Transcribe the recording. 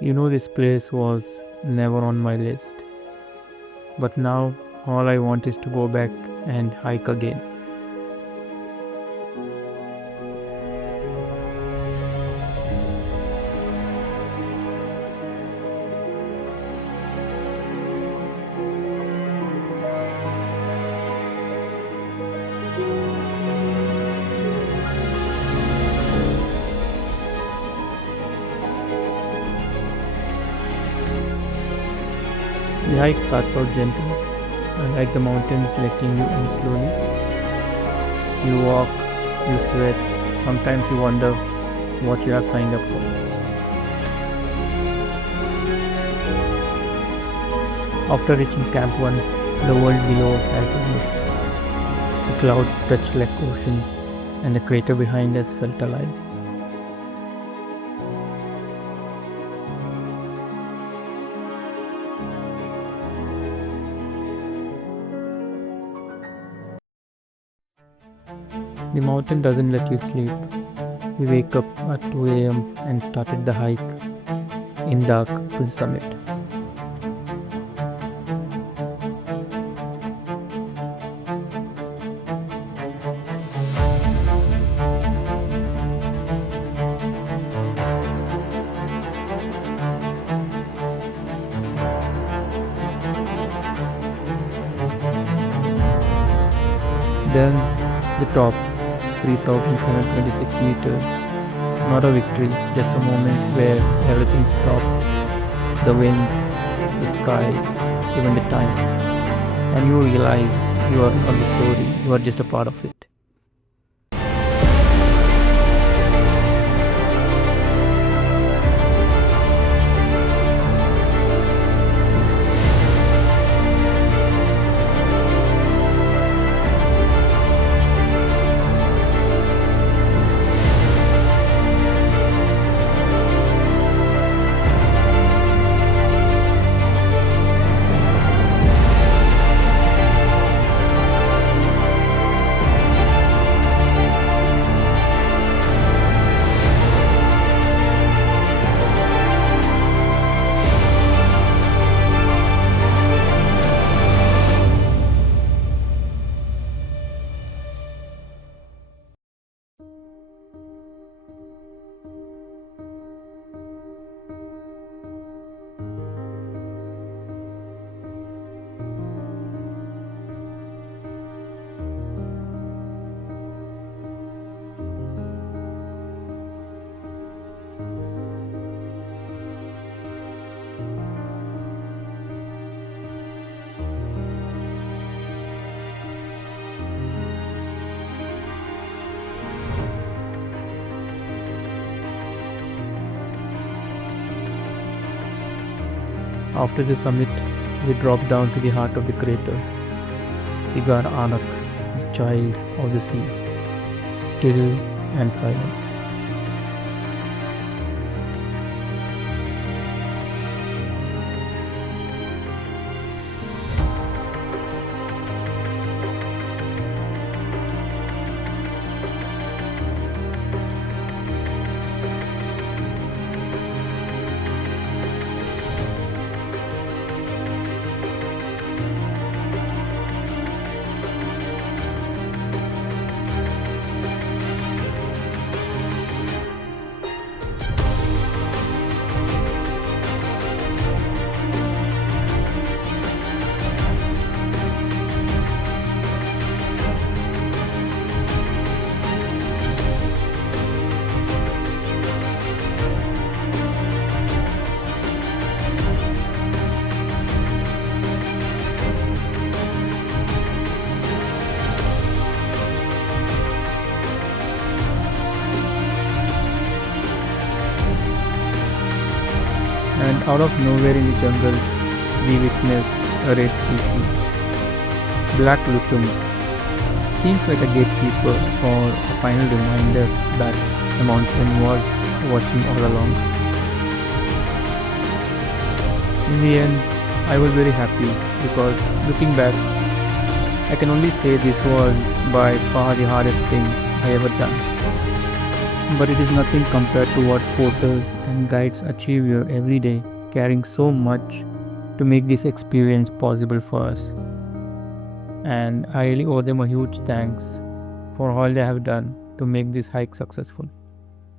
This place was never on my list. But now, all I want is to go back and hike again. The hike starts out gentle, like the mountains letting you in slowly. You walk, you sweat, sometimes you wonder what you have signed up for. After reaching Camp 1, the world below has vanished. The clouds stretched like oceans, and the crater behind us felt alive. The mountain doesn't let you sleep. We wake up at 2 a.m. and started the hike in dark to the summit. Then the top, 3,726 meters. Not a victory, just a moment where everything stopped. The wind, the sky, even the time. And you realize you are not the story, you are just a part of it. After the summit, we dropped down to the heart of the crater, Segara Anak, the child of the sea, still and silent. And out of nowhere in the jungle, we witnessed a rare species, black lutum. Seems like a gatekeeper or a final reminder that the mountain was watching all along. In the end, I was very happy because looking back, I can only say this was by far the hardest thing I ever done. But it is nothing compared to what porters and guides achieve here every day, carrying so much to make this experience possible for us. And I really owe them a huge thanks for all they have done to make this hike successful.